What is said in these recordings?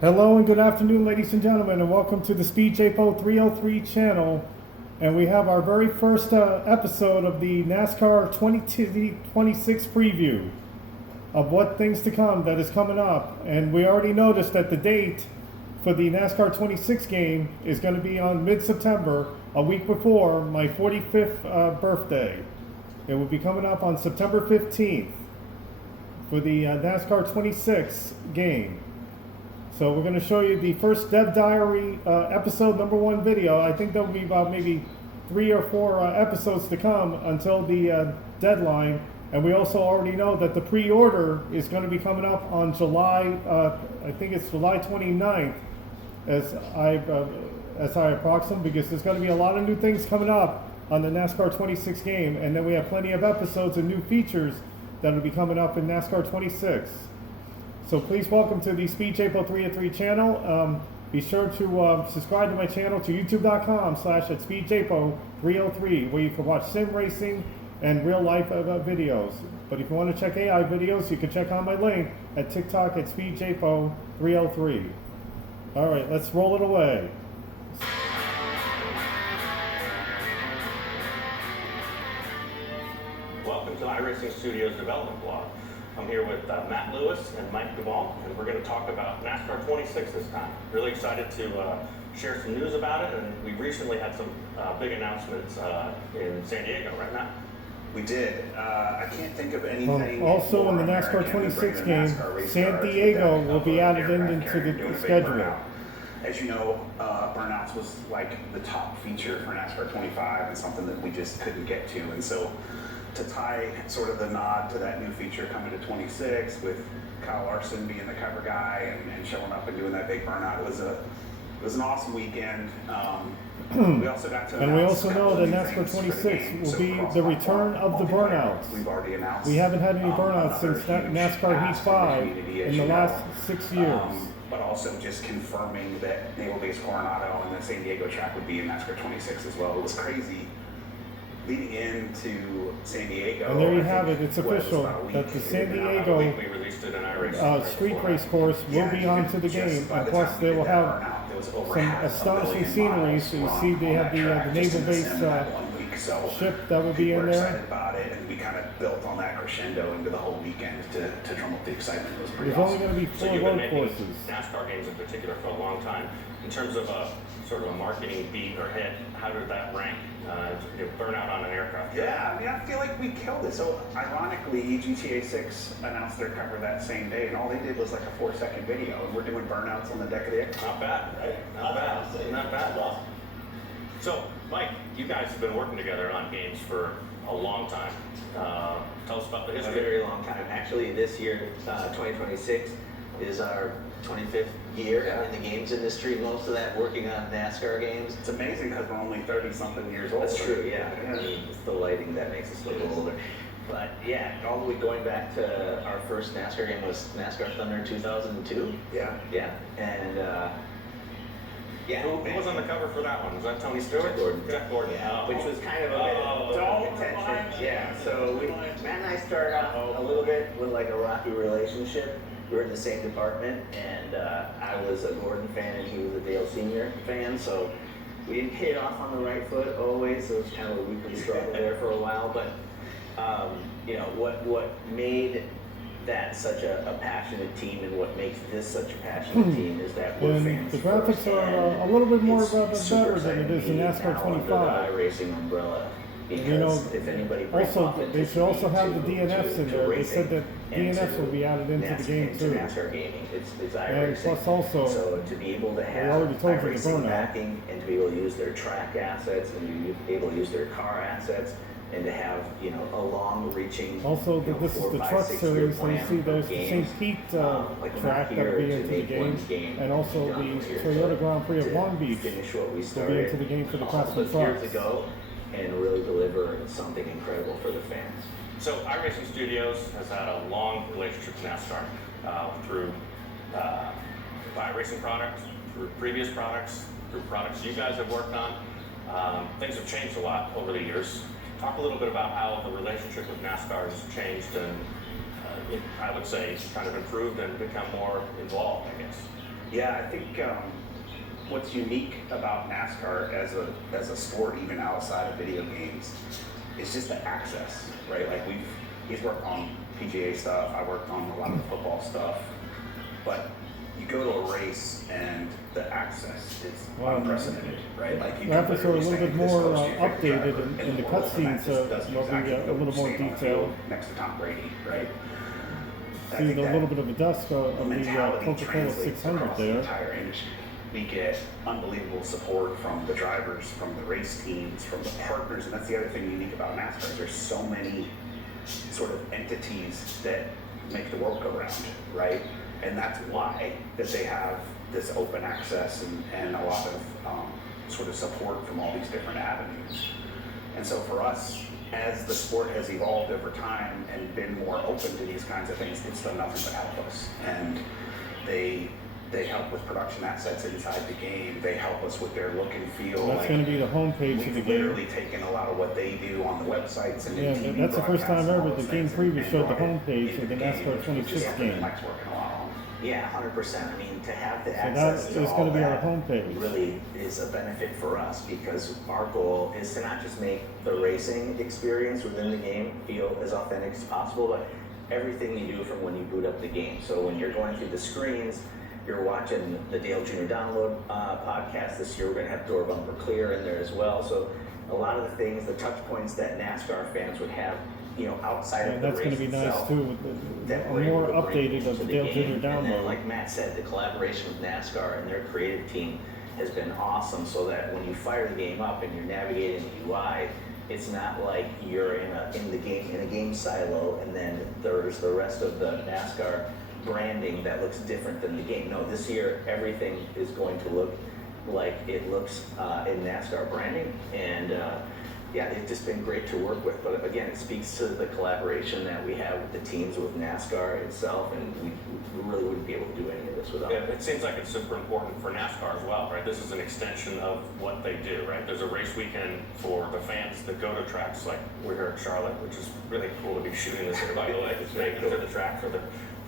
Hello and good afternoon, ladies and gentlemen, and welcome to the Speed JPO 303 channel. And we have our very first episode of the NASCAR 2026 preview of what things to come that is coming up. And we already noticed that the date for the NASCAR 26 game is going to be on mid-September, a week before my 45th birthday. It will be coming up on September 15th for the NASCAR 26 game. So we're going to show you the first Dev Diary episode #1 video. I think there'll be about maybe 3 or 4 episodes to come until the deadline. And we also already know that the pre-order is going to be coming up on July, I think it's July 29th, as I approximate, because there's going to be a lot of new things coming up on the NASCAR 26 game. And then we have plenty of episodes and new features that will be coming up in NASCAR 26. So please welcome to the Speed JPO 303 channel. Be sure to subscribe to my channel to youtube.com/@SpeedJPO303, where you can watch sim racing and real life videos. But if you want to check AI videos, you can check on my link at TikTok at SpeedJPO303. All right, let's roll it away. Welcome to iRacing Studios development blog. I'm here with Matt Lewis and Mike Duvall, and we're going to talk about NASCAR 26 this time. Really excited to share some news about it, and we recently had some big announcements in San Diego, right, Matt? We did. I can't think of anything. Also in the NASCAR 26 game, San Diego will be added into the schedule. As you know, Burnouts was like the top feature for NASCAR 25 and something that we just couldn't get to. And so to tie sort of the nod to that new feature coming to 26 with Kyle Larson being the cover guy and showing up and doing that big burnout, it was an awesome weekend. We also got to and we also know that NASCAR 26 will be the return of the burnouts. We've already announced. We haven't had any burnouts since NASCAR Heat 5 in the last 6 years. But also just confirming that Naval Base Coronado and the San Diego track would be in NASCAR 26 as well. It was crazy leading into San Diego. And there you have it. It's official that the San Diego street race course will be onto the game. And plus, they will have some astonishing scenery. So you see they have the Naval Base ship that will be in there. About it, and we kind of built on that crescendo into the whole weekend to drum up the excitement. It was pretty There's awesome. only going to be 4 road courses. NASCAR games in particular for a long time. In terms of a sort of a marketing beat or hit, how did that rank? Burnout on an aircraft? Yeah, I mean, I feel like we killed it. So ironically, GTA 6 announced their cover that same day, and all they did was like a 4-second video, and we're doing burnouts on the deck of the aircraft. Not bad, right? Not bad. Not bad. So, Mike, you guys have been working together on games for a long time. Tell us about the history. A very long time. Actually, this year, 2026, is our 25th year in the games industry. Most of that working on NASCAR games. It's amazing because we're only 30-something years old. That's true, yeah. I mean, it's the lighting that makes us look older. But yeah, all the way going back to our first NASCAR game was NASCAR Thunder 2002. Yeah. Yeah, and yeah. Who was on the cover for that one? Was that Tony Stewart? Jeff Gordon. Yeah, which was kind of a bit of contention. Yeah, so Matt and I started off a little bit with like a rocky relationship. We were in the same department, and I was a Gordon fan and he was a Dale Sr. fan, so we didn't hit off on the right foot always, so it was kind of a weekly struggle there for a while. But you know, what made that such a passionate team and what makes this such a passionate team is that we're fans. The graphics are a little bit more better than it is in NASCAR 25. Racing umbrella. Because you know, if anybody also they should also have the DNFs in there. They said that DNFs will be added into the game too. NASCAR gaming, it's and plus also, so to be able to have already told you the burnout backing and to be able to use their track assets and to be able to use their car assets and to have, you know, a long-reaching. Also, this is the truck series, so you see there's the St. Pete track that will be into the game, and also the Toyota Grand Prix of Long Beach will be into the game for the Craftsman trucks. And really deliver something incredible for the fans. So iRacing Studios has had a long relationship with NASCAR through iRacing products, through previous products, through products you guys have worked on. Things have changed a lot over the years. Talk a little bit about how the relationship with NASCAR has changed and I would say kind of improved and become more involved, I guess. Yeah, I think what's unique about NASCAR as a sport, even outside of video games, is just the access, right? Like he's worked on PGA stuff, I worked on a lot of the football stuff, but you go to a race and the access is unprecedented, right? Like the episode a little bit more updated and the cutscenes will be a little more detailed. Next to Tom Brady, right? See a little bit of a dust of the Coca-Cola 600 there. Entire industry. We get unbelievable support from the drivers, from the race teams, from the partners, and that's the other thing unique about NASCAR. There's so many sort of entities that make the world go round, right? And that's why that they have this open access and a lot of sort of support from all these different avenues. And so for us, as the sport has evolved over time and been more open to these kinds of things, it's done nothing but help us. And they help with production assets inside the game. They help us with their look and feel. That's going to be the homepage of the game. We've literally taken a lot of what they do on the websites and TV that's the first time ever the game preview showed the homepage homepage of the NASCAR 26 game. Mike's working a lot on. Yeah, 100%. I mean, to have the So access that to is all going to be our that homepage. really is a benefit for us, because our goal is to not just make the racing experience within the game feel as authentic as possible, but everything you do from when you boot up the game. So when you're going through the screens, you're watching the Dale Jr. Download podcast this year. We're going to have Door Bumper Clear in there as well. So a lot of the things, the touch points that NASCAR fans would have, outside of the race that's going to be nice itself, too. that A we're more able to bring updated of to the Dale game. Jr. And then, Download. like Matt said, the collaboration with NASCAR and their creative team has been awesome, so that when you fire the game up and you're navigating the UI, it's not like you're in a game silo and then there's the rest of the NASCAR branding that looks different than the game. No, this year everything is going to look like it looks in NASCAR branding, and it's just been great to work with. But again, it speaks to the collaboration that we have with the teams, with NASCAR itself, and we really wouldn't be able to do any of this without it seems like it's super important for NASCAR as well, right? This is an extension of what they do, right? There's a race weekend for the fans that go to tracks like we're here at Charlotte, which is really cool to be shooting this here, by the way. It's making it to the track for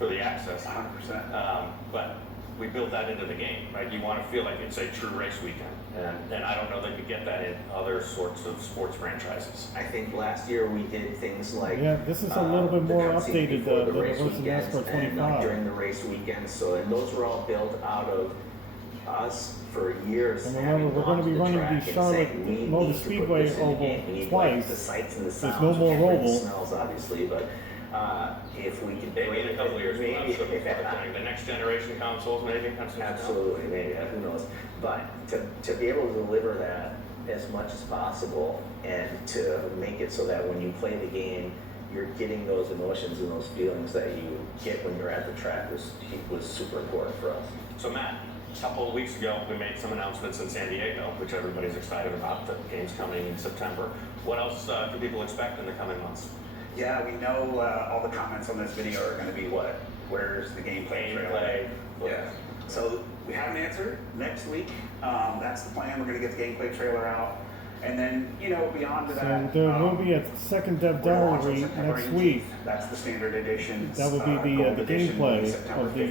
the access. 100%. But we built that into the game, right? You want to feel like it's a true race weekend. And I don't know that you get that in other sorts of sports franchises. I think last year we did things like this is a little bit more updated than the versus NASCAR 25 during the race weekends. So, and those were all built out of us for years. And remember, we're going to be running the Charlotte Motor Speedway Oval twice. The sights and the There's sounds. no more Oval. Smells, obviously, but if we could Maybe in a couple of years we'll have some maybe. sort of thing. The next generation consoles, maybe. Absolutely, maybe, who knows. But to be able to deliver that as much as possible, and to make it so that when you play the game, you're getting those emotions and those feelings that you get when you're at the track was super important for us. So Matt, a couple of weeks ago, we made some announcements in San Diego, which everybody's excited about. The game's coming in September. What else can people expect in the coming months? Yeah, we know all the comments on this video are going to be what? Where's the gameplay trailer? Yeah. So we have an answer next week. That's the plan. We're going to get the gameplay trailer out. And then, beyond So that, there will be a second Dev Diary next week. That's the standard edition. That would be the gameplay of the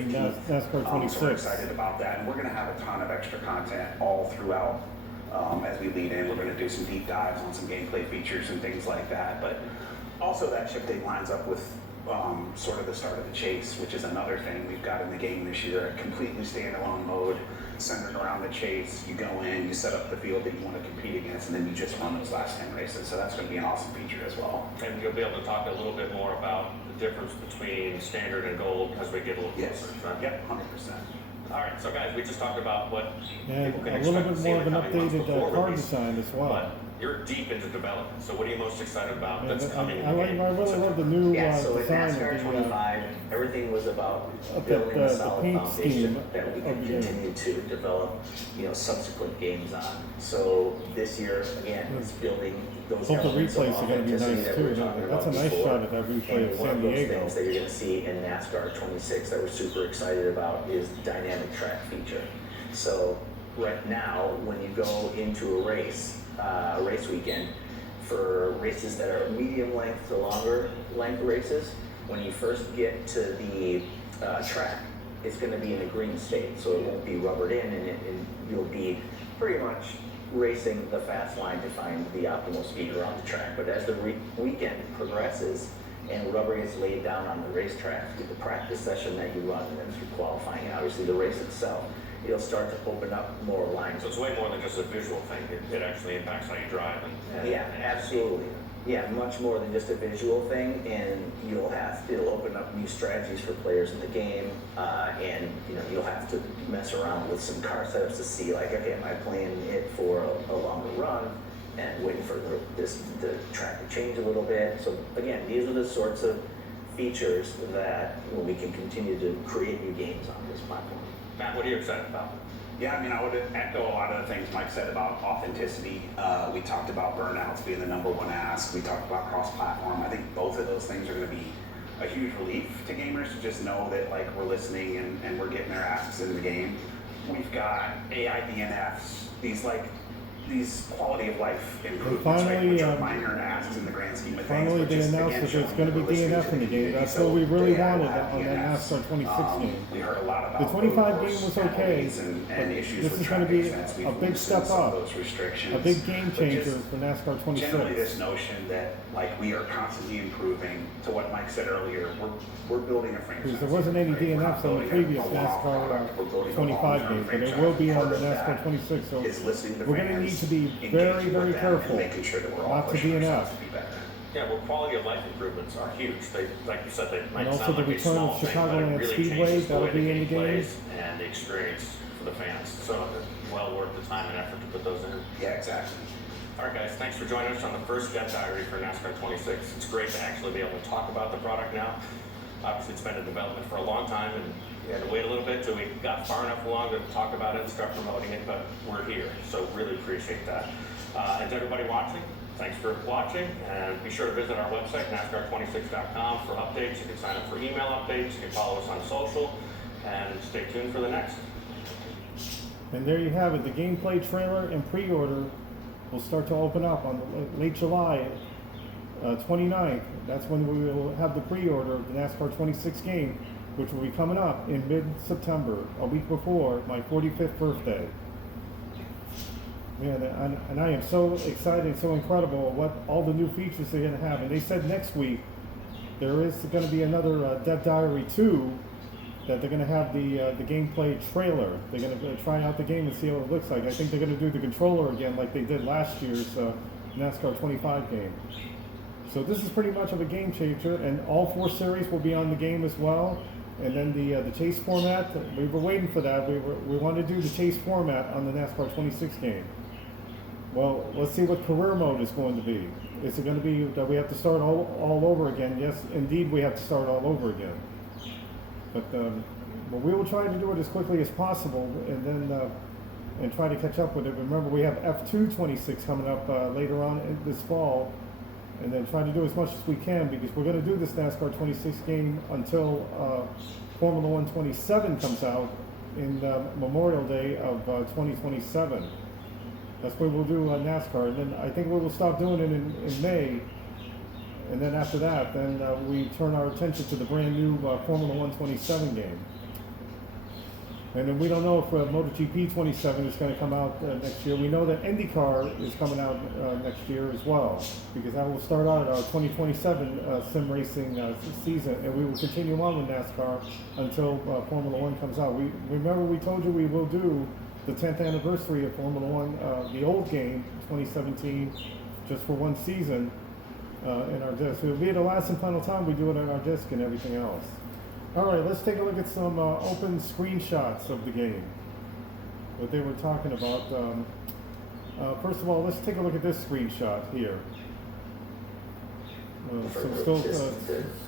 NASCAR 26. So we're excited about that. And we're going to have a ton of extra content all throughout as we lead in. We're going to do some deep dives on some gameplay features and things like that. But also that ship date lines up with sort of the start of the chase, which is another thing we've got in the game this year. A completely standalone mode centered around the chase. You go in, you set up the field that you want to compete against, and then you just run those last 10 races. So that's going to be an awesome feature as well. And you'll be able to talk a little bit more about the difference between standard and gold as we get a little closer. Right? Yep, 100%. All right, so guys, we just talked about what And people can a little expect bit to see more in of the an coming months updated before car release. design as well. But you're deep into development, so what are you most excited about that's coming in I the really game? love the new So with design NASCAR of the 25, everything was about of building a the solid paint foundation scheme that we of can the game. continue to develop, subsequent games on. So this year, again, it's building those Hope the elements of replays are going to be authenticity nice that we were too. talking That's a about nice before. shot of that replay And of one San of those Diego. things that you're going to see in NASCAR 26 that we're super excited about is dynamic track feature. So right now, when you go into a race weekend, for races that are medium length to longer length races, when you first get to the track, it's going to be in a green state, so it won't be rubbered in, and you'll be pretty much racing the fast line to find the optimal speed around the track. But as the weekend progresses and rubber gets laid down on the racetrack through the practice session that you run, and then through qualifying, and obviously the race itself, it'll start to open up more lines. So it's way more than just a visual thing. It actually impacts how you drive. Yeah, absolutely. Yeah, much more than just a visual thing, and it'll open up new strategies for players in the game, and you'll have to mess around with some car setups to see, like, okay, am I playing it for a longer run and waiting for the track to change a little bit. So again, these are the sorts of features that we can continue to create new games on this platform. Matt, what are you excited about? Yeah, I mean, I would echo a lot of the things Mike said about authenticity. We talked about Burnouts being the #1 ask. We talked about cross-platform. I think both of those things are going to be a huge relief to gamers to just know that, like, we're listening and we're getting their asks in the game. We've got AI DNFs, these quality of life improvements, finally, which are minor asks in the grand scheme of things. Finally, they announced that there's going to be DNF in the game. That's what we really wanted on that NASCAR 26 game. We heard a lot about The 25 game was okay, and but issues this with is going to be traffic a big step up, those restrictions. a big game But changer just for NASCAR generally 26. this notion that, like, we are constantly improving. To what Mike said earlier, we're building a franchise. Because there wasn't any right? We're not DNFs on the building previous a one-off NASCAR product. We're building a 25 long-term game, but it franchise. will be on Part the of NASCAR that 26. So is listening to we're going to need fans, to be engaging very, with very them, careful and making sure that we're all not to pushing DNF. ourselves to be better. Yeah, well, quality of life improvements are huge. They, like you said, they might And also sound the like a return small of thing, but it Chicagoland really Speedway, changes the that'll way be the in the game game. plays and the experience for the fans. So it's well worth the time and effort to put those in. Yeah, exactly. All right, guys, thanks for joining us on the first Jet Diary for NASCAR 26. It's great to actually be able to talk about the product now. Obviously, it's been in development for a long time, and we had to wait a little bit till we got far enough along to talk about it and start promoting it, but we're here, so really appreciate that. And to everybody watching, thanks for watching, and be sure to visit our website, NASCAR26.com, for updates. You can sign up for email updates, you can follow us on social, and stay tuned for the next. And there you have it. The gameplay trailer and pre-order will start to open up on late July 29th. That's when we will have the pre-order of the NASCAR 26 game, which will be coming up in mid-September, a week before my 45th birthday. Man, and I am so excited, so incredible what all the new features they're going to have. And they said next week there is going to be another Dev Diary 2 that they're going to have the gameplay trailer. They're going to try out the game and see how it looks like. I think they're going to do the controller again like they did last year's NASCAR 25 game. So this is pretty much of a game changer, and all 4 series will be on the game as well. And then the chase format, we were waiting for that. We wanted to do the chase format on the NASCAR 26 game. Well, let's see what career mode is going to be. Is it going to be that we have to start all over again? Yes, indeed, we have to start all over again. But we will try to do it as quickly as possible, and then and try to catch up with it. Remember, we have F2 26 coming up later on this fall, and then try to do as much as we can, because we're going to do this NASCAR 26 game until Formula 1 27 comes out in Memorial Day of 2027. That's when we'll do NASCAR, and then I think we will stop doing it in May. And then after that, then we turn our attention to the brand new Formula 1 27 game. And then we don't know if MotoGP 27 is going to come out next year. We know that IndyCar is coming out next year as well, because that will start out our 2027 sim racing season, and we will continue on with NASCAR until Formula 1 comes out. Remember we told you we will do the 10th anniversary of Formula 1, the old game, 2017, just for one season. In our disc. It'll be the last and final time we do it on our disc and everything else. Alright, let's take a look at some open screenshots of the game. What they were talking about. First of all, let's take a look at this screenshot here. Some still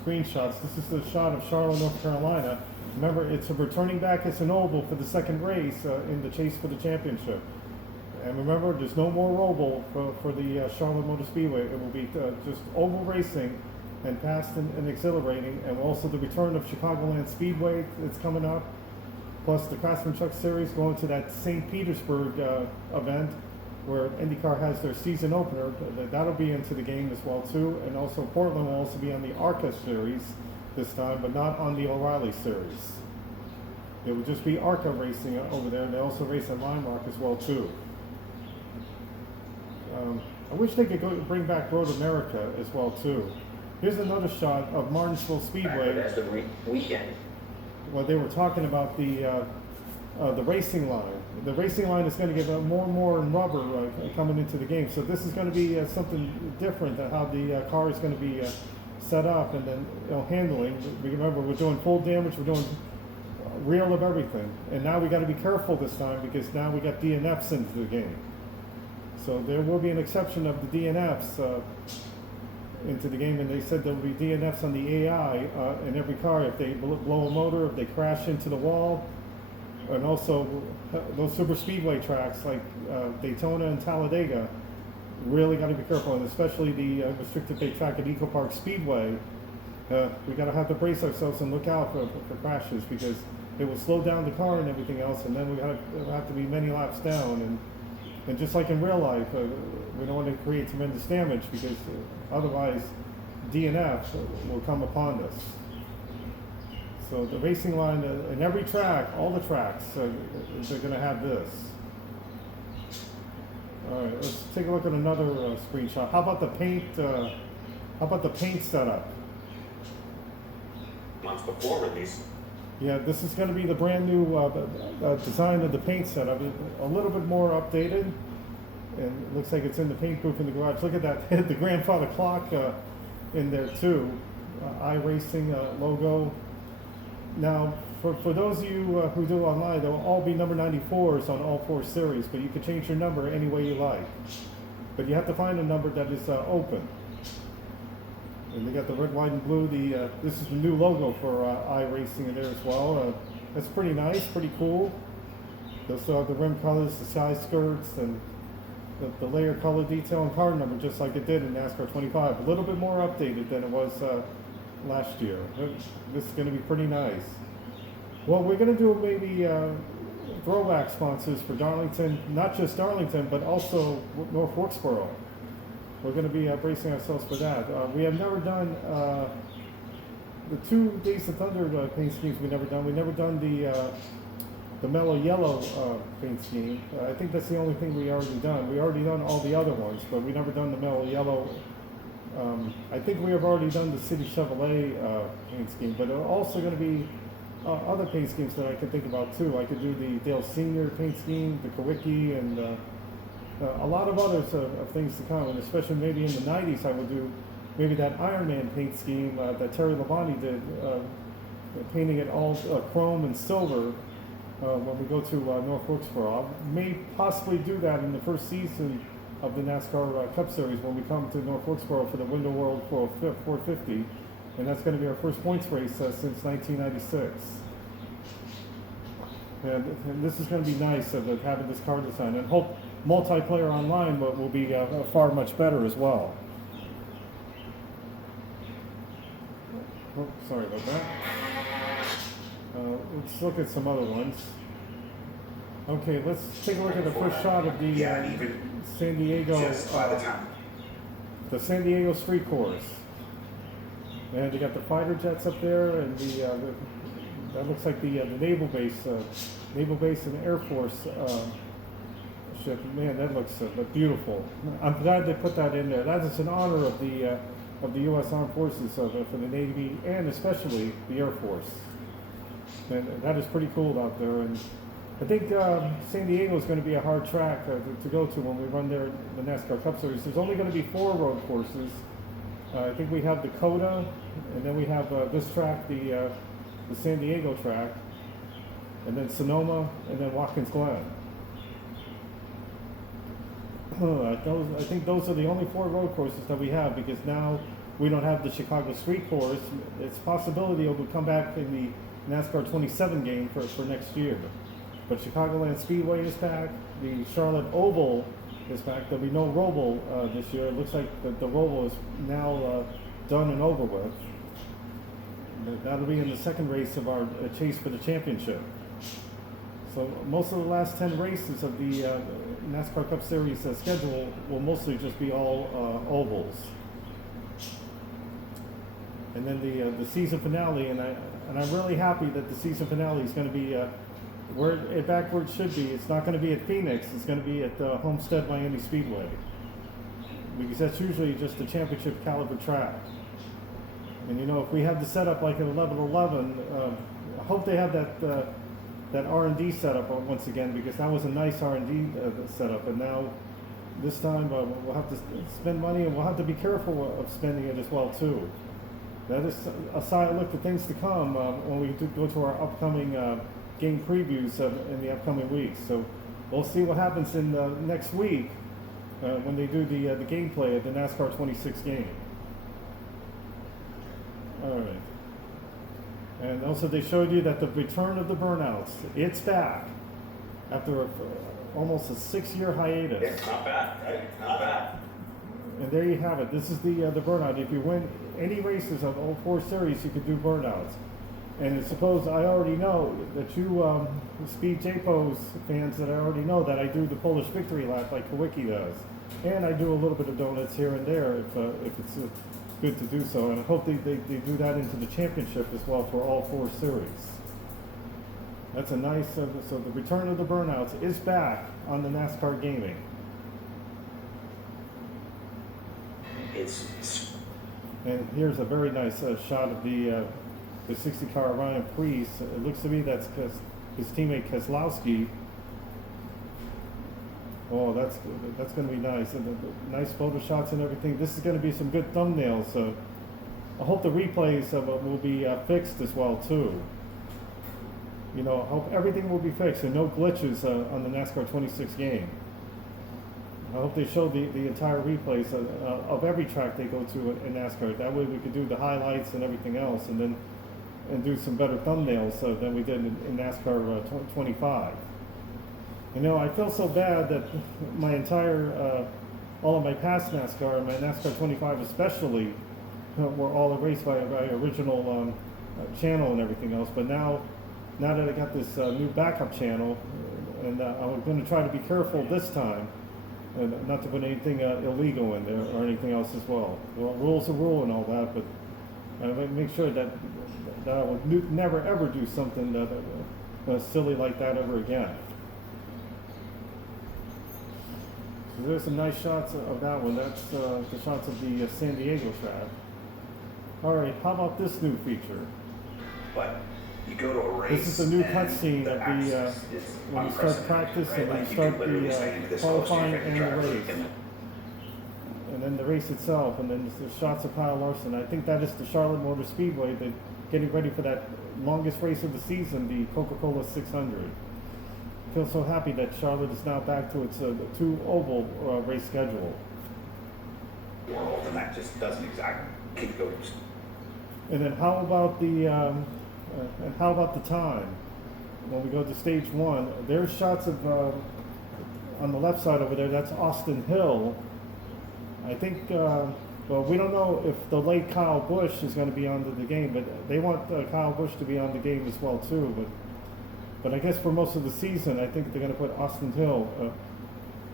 screenshots. This is the shot of Charlotte, North Carolina. Remember, it's a returning back as an oval for the second race in the chase for the championship. And remember, there's no more oval for the Charlotte Motor Speedway. It will be just oval racing and fast and exhilarating. And also the return of Chicagoland Speedway that's coming up. Plus the Craftsman Truck Series going to that St. Petersburg event where IndyCar has their season opener. That'll be into the game as well too. And also Portland will also be on the ARCA Series this time, but not on the O'Reilly Series. It would just be ARCA racing over there. They also race at Limerock as well too. I wish they could bring back Road America as well too. Here's another shot of Martinsville Speedway. That's the weekend. Well, they were talking about the racing line. The racing line is going to get more and more in rubber coming into the game. So this is going to be something different than how the car is going to be set up, and then handling. Remember, we're doing full damage. We're doing real of everything, and now we got to be careful this time because now we got DNFs into the game. So there will be an exception of the DNFs into the game, and they said there will be DNFs on the AI in every car if they blow a motor, if they crash into the wall, and also those super speedway tracks like Daytona and Talladega. Really got to be careful, and especially the restricted pay track at Eco Park Speedway. We got to have to brace ourselves and look out for crashes because it will slow down the car and everything else, and then we'll have to be many laps down. And just like in real life, we don't want to create tremendous damage because otherwise DNF will come upon us. So the racing line in every track, all the tracks, they're going to have this. All right, let's take a look at another screenshot. How about the paint? How about the paint setup? Months before release. Yeah, this is going to be the brand new design of the paint setup. A little bit more updated, and it looks like it's in the paint booth in the garage. Look at that, the grandfather clock in there too. iRacing logo. Now, for those of you who do online, they'll all be number 94s on all 4 series, but you can change your number any way you like. But you have to find a number that is open. And they got the red, white, and blue. This is the new logo for iRacing in there as well. That's pretty nice, pretty cool. Those are the rim colors, the side skirts, and the layer color detail and car number, just like it did in NASCAR 25. A little bit more updated than it was last year. This is going to be pretty nice. Well, we're going to do maybe throwback sponsors for Darlington, not just Darlington, but also North Wilkesboro. We're going to be bracing ourselves for that. We have never done the 2 Days of Thunder paint schemes. We never done the mellow yellow paint scheme. I think that's the only thing we already done. We already done all the other ones, but we never done the mellow yellow. I think we have already done the City Chevrolet paint scheme, but there are also going to be other paint schemes that I could think about too. I could do the Dale Senior paint scheme, the Kawicki, and a lot of others of things to come, and especially maybe in the 90s I would do maybe that Iron Man paint scheme that Terry Labonte did, painting it all chrome and silver when we go to North Wilkesboro. I may possibly do that in the first season of the NASCAR Cup Series when we come to North Wilkesboro for the Window World 450, and that's going to be our first points race since 1996. And this is going to be nice of having this car design, and hope multiplayer online will be far much better as well. Oh, sorry about that. Let's look at some other ones. Okay, let's take a look at the first shot of the San Diego. Just by the time. The San Diego Street Course. And they got the fighter jets up there, and that looks like the naval base and Air Force ship. Man, that looks beautiful. I'm glad they put that in there. That is in honor of the U.S. Armed Forces for the Navy and especially the Air Force. And that is pretty cool out there. And I think San Diego is going to be a hard track to go to when we run there in the NASCAR Cup Series. There's only going to be 4 road courses. I think we have Dakota, and then we have this track, the San Diego track, and then Sonoma, and then Watkins Glen. I think those are the only 4 road courses that we have, because now we don't have the Chicago Street Course. It's a possibility it will come back in the NASCAR 27 game for next year. But Chicagoland Speedway is back. The Charlotte Oval is back. There'll be no Roval this year. It looks like the Roval is now done and over with. That'll be in the second race of our chase for the championship. So most of the last 10 races of the NASCAR Cup Series schedule will mostly just be all ovals. And then the season finale, and and I'm really happy that the season finale is going to be back where it should be. It's not going to be at Phoenix. It's going to be at Homestead Miami Speedway, because that's usually just a championship caliber track. And if we have the setup like at 1111, I hope they have that R&D setup once again, because that was a nice R&D setup. And now this time we'll have to spend money, and we'll have to be careful of spending it as well too. That is a side look at things to come when we go to our upcoming game previews in the upcoming weeks. So we'll see what happens in next week when they do the gameplay of the NASCAR 26 game. All right. And also they showed you that the return of the Burnouts, it's back after almost a 6-year hiatus. It's not bad, right? Not bad. And there you have it. This is the Burnout. If you win any races of all 4 series, you could do Burnouts. And suppose I already know that you Speed JPO's fans, that I already know that I do the Polish victory lap like Kawicki does. And I do a little bit of donuts here and there if it's good to do so. And I hope they do that into the championship as well for all 4 series. That's a nice, so the return of the Burnouts is back on the NASCAR gaming. And here's a very nice shot of the 60 car Ryan Preece. It looks to me that's his teammate Keselowski. Oh, that's going to be nice, and nice photo shots and everything. This is going to be some good thumbnails. So I hope the replays will be fixed as well too. I hope everything will be fixed and no glitches on the NASCAR 26 game. I hope they show the entire replays of every track they go to in NASCAR. That way we could do the highlights and everything else, and do some better thumbnails than we did in NASCAR 25. I feel so bad that my entire, all of my past NASCAR, and my NASCAR 25 especially, were all erased by original channel and everything else. But now that I got this new backup channel, and I'm going to try to be careful this time, and not to put anything illegal in there or anything else as well. Well, rule's a rule and all that, but I make sure that I will never ever do something silly like that ever again. So there's some nice shots of that one. That's the shots of the San Diego track. All right, how about this new feature? But you go to a race. This is the new cutscene of the when you start practice, right? And when you start the qualifying and the race, and then the race itself, and then the shots of Kyle Larson. I think that is the Charlotte Motor Speedway. They're getting ready for that longest race of the season, the Coca-Cola 600. I feel so happy that Charlotte is now back to its 2 oval race schedule. World, and that just doesn't exactly keep going. And then how about the time? When we go to stage 1, there's shots of on the left side over there. That's Austin Hill. I think. Well, we don't know if the late Kyle Busch is going to be on the game, but they want Kyle Busch to be on the game as well too. But I guess for most of the season, I think they're going to put Austin Hill.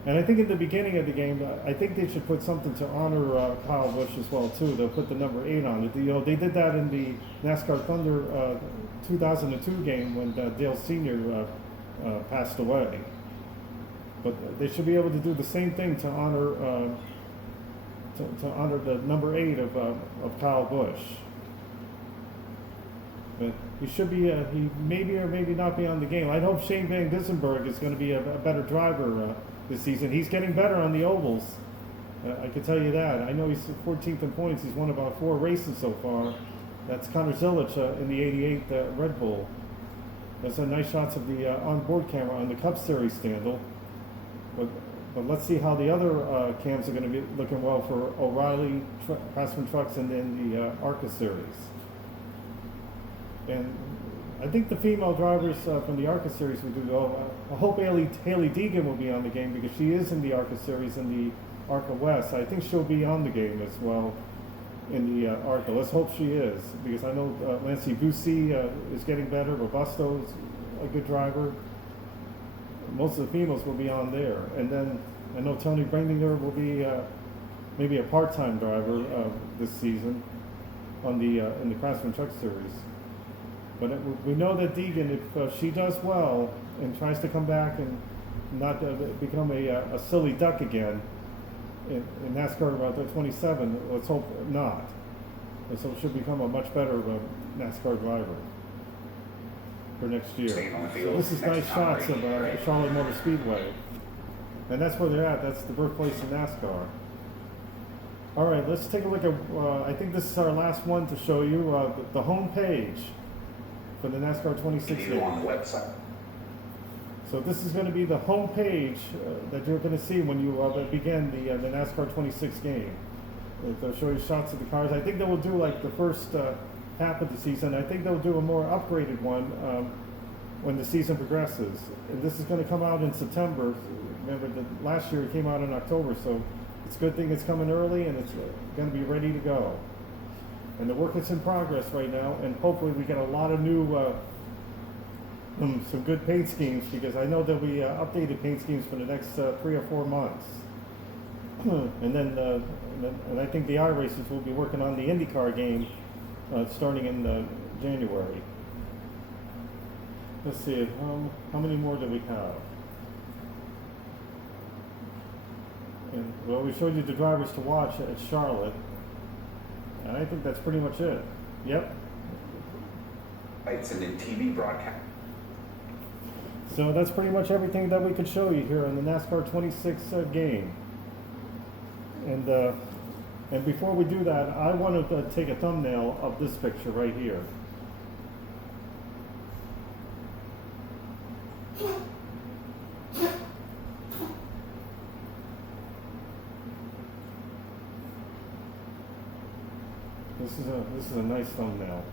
And I think in the beginning of the game, I think they should put something to honor Kyle Busch as well too. They'll put the number 8 on it. They did that in the NASCAR Thunder 2002 game when Dale Sr. Passed away. But they should be able to do the same thing to honor the number 8 of Kyle Busch. But he should be, he maybe or maybe not be on the game. I hope Shane Van Gissenberg is going to be a better driver this season. He's getting better on the ovals. I can tell you that. I know he's 14th in points. He's won about 4 races so far. That's Connor Zilic in the 88 Red Bull. There's some nice shots of the onboard camera on the Cup Series standle. But let's see how the other cams are going to be looking well for O'Reilly, Craftsman Trucks, and then the ARCA Series. And I think the female drivers from the ARCA Series will do well. I hope Haley Deegan will be on the game, because she is in the ARCA Series in the ARCA West. I think she'll be on the game as well in the ARCA. Let's hope she is, because I know Lancey Bussi is getting better. Robusto's a good driver. Most of the females will be on there. And then I know Tony Brandinger will be maybe a part-time driver this season on the in the Craftsman Truck Series. But we know that Deegan, if she does well and tries to come back and not become a silly duck again in NASCAR about 27, let's hope not. And so she'll become a much better NASCAR driver for next year. Staying on the So field this is next nice summer, shots of right? Charlotte Motor Speedway. And that's where they're at. That's the birthplace of NASCAR. All right, let's take a look at, I think this is our last one to show you, the home page for the NASCAR 26 Either game. on the website. So this is going to be the home page that you're going to see when you begin the NASCAR 26 game. They'll show you shots of the cars. I think they will do like the first half of the season. I think they'll do a more upgraded one when the season progresses. And this is going to come out in September. Remember that last year it came out in October, so it's a good thing it's coming early and it's going to be ready to go. And the work is in progress right now, and hopefully we get a lot of new, some good paint schemes, because I know there'll be updated paint schemes for the next 3 or 4 months. And then I think the iRacers will be working on the IndyCar game starting in January. Let's see, how many more do we have? And, well, we showed you the drivers to watch at Charlotte. And I think that's pretty much it. Yep. Lights and then TV broadcast. So that's pretty much everything that we could show you here on the NASCAR 26 game. And before we do that, I wanted to take a thumbnail of this picture right here. This is a nice thumbnail.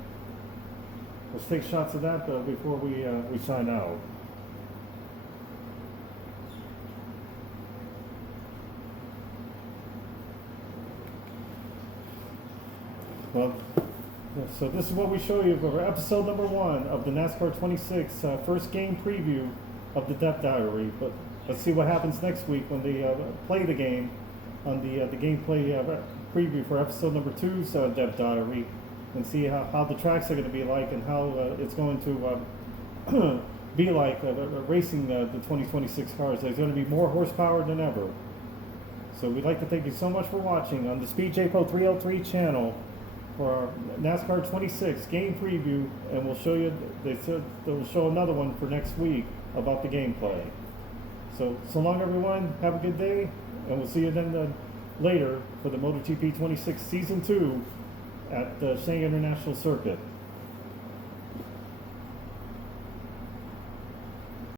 Let's take shots of that before we sign out. Well, so this is what we show you for episode number 1 of the NASCAR 26 first game preview of the Depth Diary. But let's see what happens next week when they play the game on the gameplay preview for episode number 2's Depth Diary, and see how the tracks are going to be like and how it's going to be like racing the 2026 cars. There's going to be more horsepower than ever. So we'd like to thank you so much for watching on the Speed JPO 303 channel for our NASCAR 26 game preview, and we'll show you, they said they'll show another one for next week about the gameplay. So long everyone, have a good day, and we'll see you then later for the MotoGP 26 Season 2 at the Shanghai International Circuit.